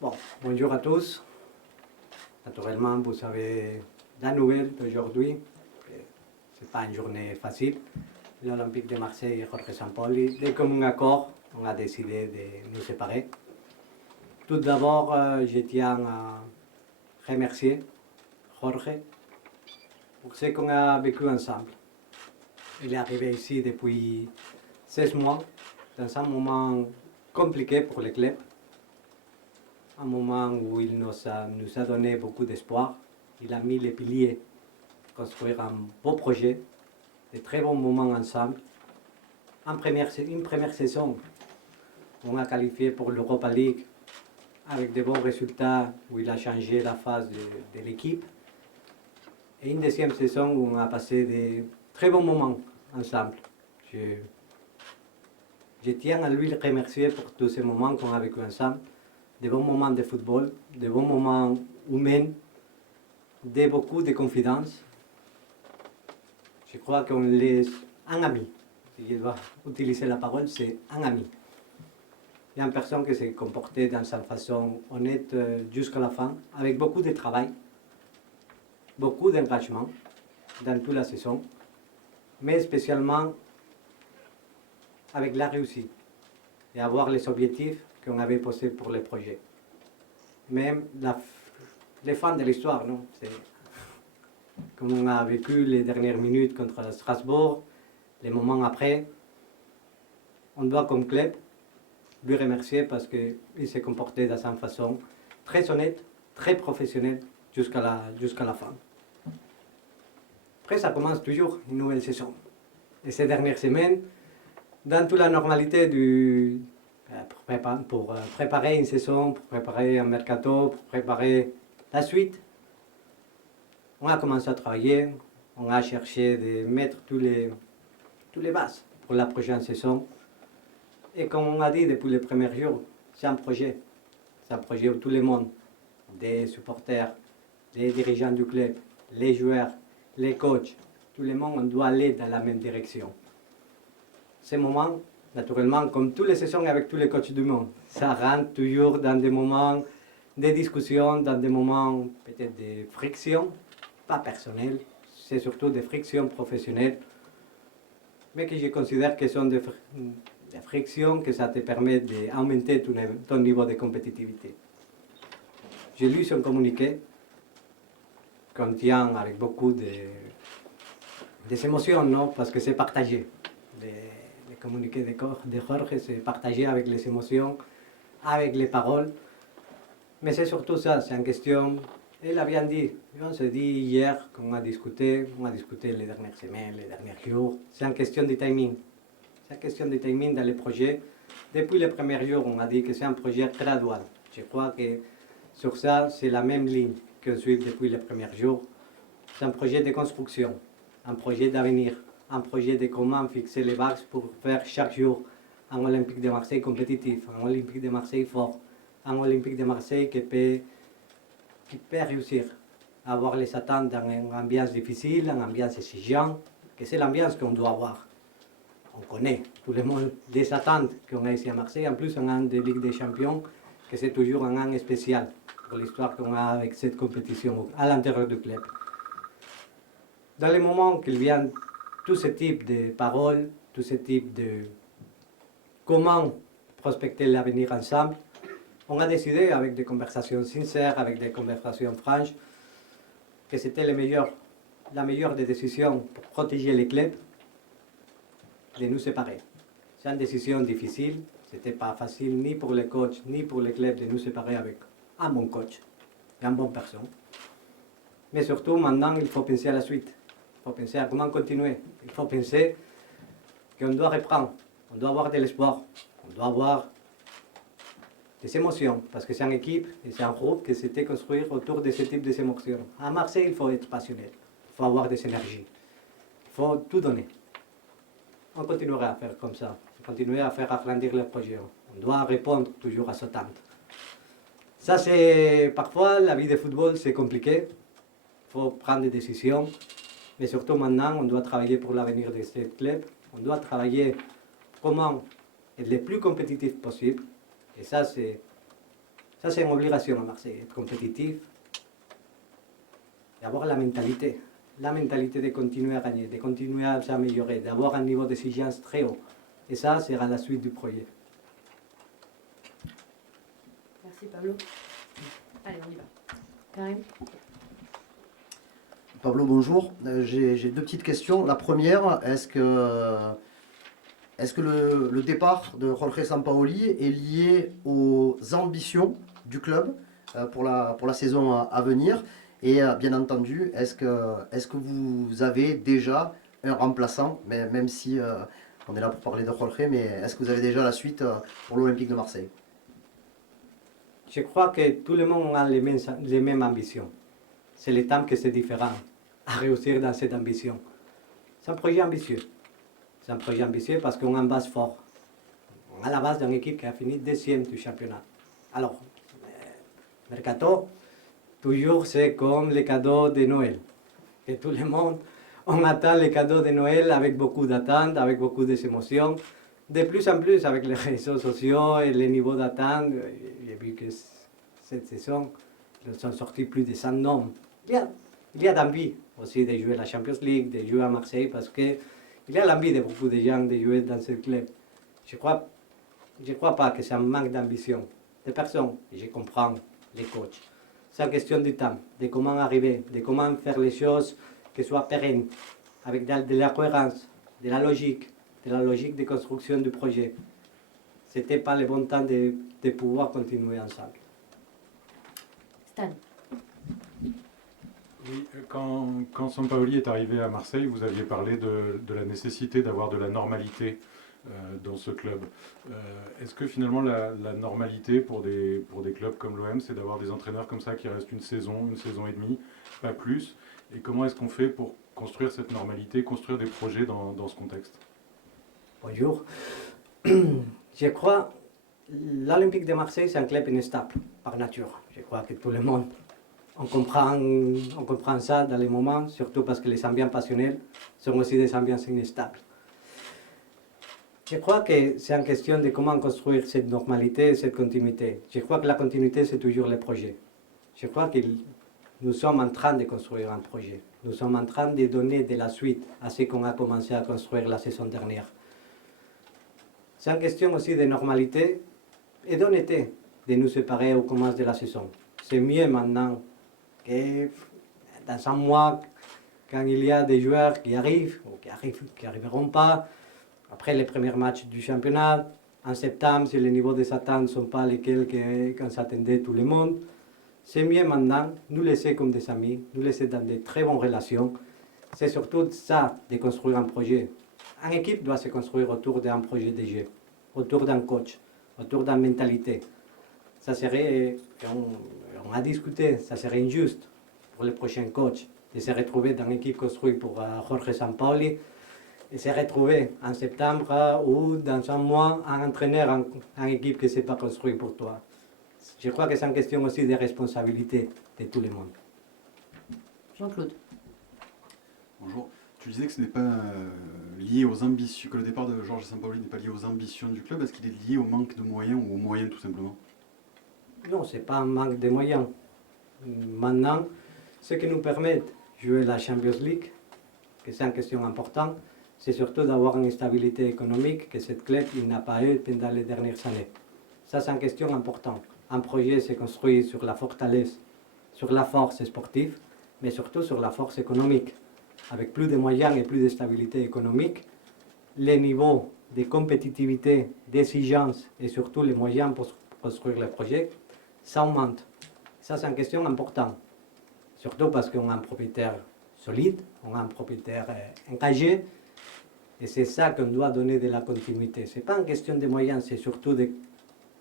Bon, bonjour à tous. Naturellement, vous savez la nouvelle d'aujourd'hui. Ce n'est pas une journée facile. L'Olympique de Marseille et Jorge Sampaoli, de commun accord, on a décidé de nous séparer. Tout d'abord, je tiens à remercier Jorge pour ce qu'on a vécu ensemble. Il est arrivé ici depuis 16 mois, dans un moment compliqué pour le club, un moment où il nous a donné beaucoup d'espoir. Il a mis les piliers pour construire un beau projet, de très bons moments ensemble. Une première saison, on a qualifié pour l'Europa League avec de bons résultats où il a changé la phase de l'équipe. Et une deuxième saison où on a passé de très bons moments ensemble. Je tiens à lui remercier pour tous ces moments qu'on a vécu ensemble, de bons moments de football, de bons moments humains, de beaucoup de confiance. Je crois qu'on laisse un ami. Si je dois utiliser la parole, c'est un ami. Il y a une personne qui s'est comportée dans sa façon honnête jusqu'à la fin, avec beaucoup de travail, beaucoup d'engagement dans toute la saison, mais spécialement avec la réussite et avoir les objectifs qu'on avait posés pour le projet. Même les fins de l'histoire, non? C'est comme on a vécu les dernières minutes contre Strasbourg, les moments après, on doit comme club lui remercier parce qu'il s'est comporté de sa façon très honnête, très professionnelle jusqu'à la fin. Après, ça commence toujours une nouvelle saison. Et ces dernières semaines, dans toute la normalité pour préparer une saison, pour préparer un mercato, pour préparer la suite, on a commencé à travailler, on a cherché de mettre tous les bases pour la prochaine saison. Et comme on a dit depuis les premiers jours, c'est un projet. C'est un projet où tout le monde, des supporters, les dirigeants du club, les joueurs, les coachs, tout le monde, on doit aller dans la même direction. Ces moments, naturellement, comme toutes les saisons avec tous les coachs du monde, ça rentre toujours dans des moments de discussion, dans des moments peut-être de friction, pas personnelles, c'est surtout des frictions professionnelles, mais que je considère que sont des frictions que ça te permet d'augmenter ton niveau de compétitivité. J'ai lu son communiqué, contient avec beaucoup d'émotions, non? Parce que c'est partagé. Le communiqué de Jorge, c'est partagé avec les émotions, avec les paroles. Mais c'est surtout ça, c'est une question, il a bien dit, on s'est dit hier qu'on a discuté les dernières semaines, les derniers jours, c'est une question de timing. C'est une question de timing dans les projets. Depuis les premiers jours, on a dit que c'est un projet graduel. Je crois que sur ça, c'est la même ligne qu'on suit depuis les premiers jours. C'est un projet de construction, un projet d'avenir, un projet de comment fixer les bases pour faire chaque jour un Olympique de Marseille compétitif, un Olympique de Marseille fort, un Olympique de Marseille qui peut réussir à avoir les attentes dans une ambiance difficile, une ambiance exigeante, que c'est l'ambiance qu'on doit avoir. On connaît tout le monde des attentes qu'on a ici à Marseille. En plus, on a un de Ligue des Champions, que c'est toujours un an spécial pour l'histoire qu'on a avec cette compétition à l'intérieur du club. Dans les moments qu'il vient, tout ce type de paroles, tout ce type de comment prospecter l'avenir ensemble, on a décidé avec des conversations sincères, avec des conversations franches, que c'était la meilleure des décisions pour protéger les clubs, de nous séparer. C'est une décision difficile, ce n'était pas facile ni pour les coachs, ni pour les clubs de nous séparer avec un bon coach et une bonne personne. Mais surtout, maintenant, il faut penser à la suite. Il faut penser à comment continuer. Il faut penser qu'on doit reprendre, on doit avoir de l'espoir, on doit avoir des émotions, parce que c'est une équipe et c'est un groupe qui s'était construit autour de ce type d'émotions. À Marseille, il faut être passionné, il faut avoir des énergies, il faut tout donner. On continuera à faire comme ça, continuer à faire agrandir le projet. On doit répondre toujours à cette attente. Ça, c'est parfois, la vie de football, c'est compliqué. Il faut prendre des décisions. Mais surtout maintenant, on doit travailler pour l'avenir de ce club. On doit travailler comment être le plus compétitif possible. Et ça, c'est Ça, c'est une obligation à Marseille, être compétitif et avoir la mentalité de continuer à gagner, de continuer à s'améliorer, d'avoir un niveau d'exigence très haut. Et ça sera la suite du projet. Merci Pablo. Allez, on y va. Karim. Pablo, bonjour. J'ai deux petites questions. La première, est-ce que le départ de Jorge Sampaoli est lié aux ambitions du club pour la saison à venir? Et bien entendu, est-ce que vous avez déjà un remplaçant, même si on est là pour parler de Jorge, mais est-ce que vous avez déjà la suite pour l'Olympique de Marseille? Je crois que tout le monde a les mêmes ambitions. C'est le temps que c'est différent à réussir dans cette ambition. C'est un projet ambitieux. C'est un projet ambitieux parce qu'on a une base forte. On a la base d'une équipe qui a fini deuxième du championnat. Alors, Mercato, toujours c'est comme les cadeaux de Noël. Que tout le monde, on attend les cadeaux de Noël avec beaucoup d'attentes, avec beaucoup d'émotions. De plus en plus avec les réseaux sociaux et les niveaux d'attente, j'ai vu que cette saison, ils sont sortis plus de 100 noms. Il y a d'envie aussi de jouer la Champions League, de jouer à Marseille, parce qu'il y a l'envie de beaucoup de gens de jouer dans ce club. Je crois pas que c'est un manque d'ambition de personnes. Je comprends les coachs. C'est une question du temps, de comment arriver, de comment faire les choses qui soient pérennes, avec de la cohérence, de la logique de construction du projet. Ce n'était pas le bon temps de pouvoir continuer ensemble. Stan. Oui, quand Sampaoli est arrivé à Marseille, vous aviez parlé de la nécessité d'avoir de la normalité dans ce club. Est-ce que finalement la normalité pour des clubs comme l'OM, c'est d'avoir des entraîneurs comme ça qui restent une saison et demie, pas plus? Et comment est-ce qu'on fait pour construire cette normalité, construire des projets dans ce contexte? Bonjour. Je crois que l'Olympique de Marseille, c'est un club instable par nature. Je crois que tout le monde, on comprend ça dans les moments, surtout parce que les ambiances passionnelles sont aussi des ambiances instables. Je crois que c'est une question de comment construire cette normalité, cette continuité. Je crois que la continuité, c'est toujours le projet. Je crois que nous sommes en train de construire un projet. Nous sommes en train de donner de la suite à ce qu'on a commencé à construire la saison dernière. C'est une question aussi de normalité et d'honnêteté de nous séparer au commencement de la saison. C'est mieux maintenant que dans un mois, quand il y a des joueurs qui arrivent ou qui n'arriveront pas, après les premiers matchs du championnat, en septembre, si les niveaux des attentes ne sont pas lesquels qu'on s'attendait tout le monde, c'est mieux maintenant nous laisser comme des amis, nous laisser dans de très bonnes relations. C'est surtout ça, de construire un projet. Une équipe doit se construire autour d'un projet de jeu, autour d'un coach, autour d'une mentalité. Ça serait, on a discuté, ça serait injuste pour le prochain coach de se retrouver dans une équipe construite pour Jorge Sampaoli et se retrouver en septembre ou dans un mois un entraîneur en équipe qui ne s'est pas construite pour toi. Je crois que c'est une question aussi de responsabilité de tout le monde. Jean-Claude. Bonjour. Tu disais que ce n'est pas lié aux ambitions, que le départ de Jorge Sampaoli n'est pas lié aux ambitions du club. Est-ce qu'il est lié au manque de moyens ou aux moyens tout simplement? Non, ce n'est pas un manque de moyens. Maintenant, ce qui nous permet de jouer la Champions League, que c'est une question importante, c'est surtout d'avoir une stabilité économique que cette club n'a pas eu pendant les dernières années. Ça, c'est une question importante. Un projet se construit sur la fortalesse, sur la force sportive, mais surtout sur la force économique. Avec plus de moyens et plus de stabilité économique, les niveaux de compétitivité, d'exigence et surtout les moyens pour construire le projet, ça augmente. Ça, c'est une question importante. Surtout parce qu'on a un propriétaire solide, on a un propriétaire engagé, et c'est ça qu'on doit donner de la continuité. Ce n'est pas une question de moyens, c'est surtout de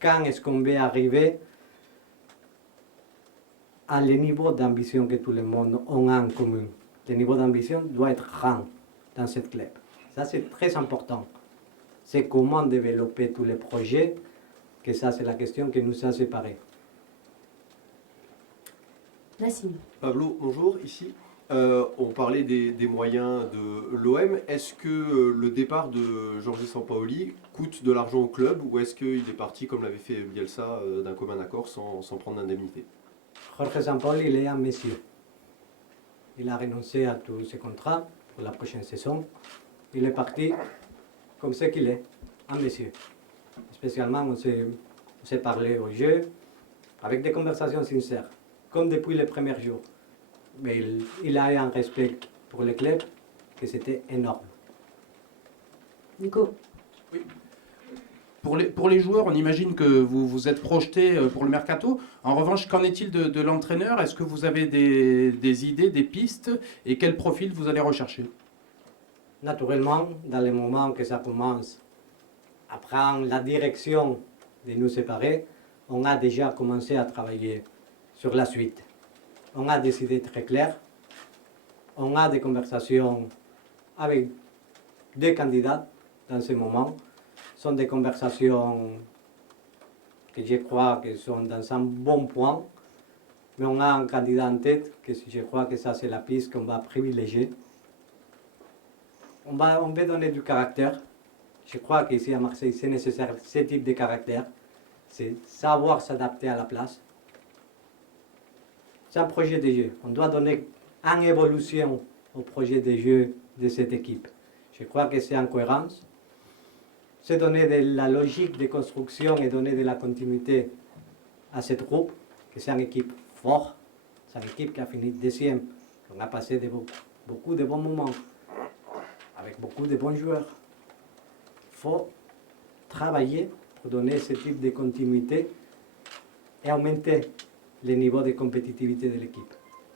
quand est-ce qu'on va arriver à le niveau d'ambition que tout le monde a en commun. Le niveau d'ambition doit être grand dans cette club. Ça, c'est très important. C'est comment développer tous les projets, que ça, c'est la question qui nous a séparés. Nassim. Pablo, bonjour, ici. On parlait des moyens de l'OM. Est-ce que le départ de Jorge Sampaoli coûte de l'argent au club ou est-ce qu'il est parti, comme l'avait fait Bielsa, d'un commun accord sans prendre d'indemnité? Jorge Sampaoli, il est un monsieur. Il a renoncé à tous ses contrats pour la prochaine saison. Il est parti comme ce qu'il est, un monsieur. Spécialement, on s'est parlé au jeu avec des conversations sincères, comme depuis les premiers jours. Mais il a eu un respect pour le club que c'était énorme. Nico. Pour les joueurs, on imagine que vous vous êtes projeté pour le mercato. En revanche, qu'en est-il de l'entraîneur? Est-ce que vous avez des idées, des pistes? Et quel profil vous allez rechercher? Naturellement, dans le moment que ça commence à prendre la direction de nous séparer, on a déjà commencé à travailler sur la suite. On a des idées très claires. On a des conversations avec deux candidats dans ce moment. Ce sont des conversations que je crois que sont dans un bon point. Mais on a un candidat en tête que je crois que ça c'est la piste qu'on va privilégier. On veut donner du caractère. Je crois qu'ici à Marseille, c'est nécessaire ce type de caractère. C'est savoir s'adapter à la place. C'est un projet de jeu. On doit donner une évolution au projet de jeu de cette équipe. Je crois que c'est en cohérence. C'est donner de la logique de construction et donner de la continuité à cette groupe, que c'est une équipe forte. C'est une équipe qui a fini deuxième. On a passé beaucoup de bons moments avec beaucoup de bons joueurs. Il faut travailler pour donner ce type de continuité et augmenter le niveau de compétitivité de l'équipe.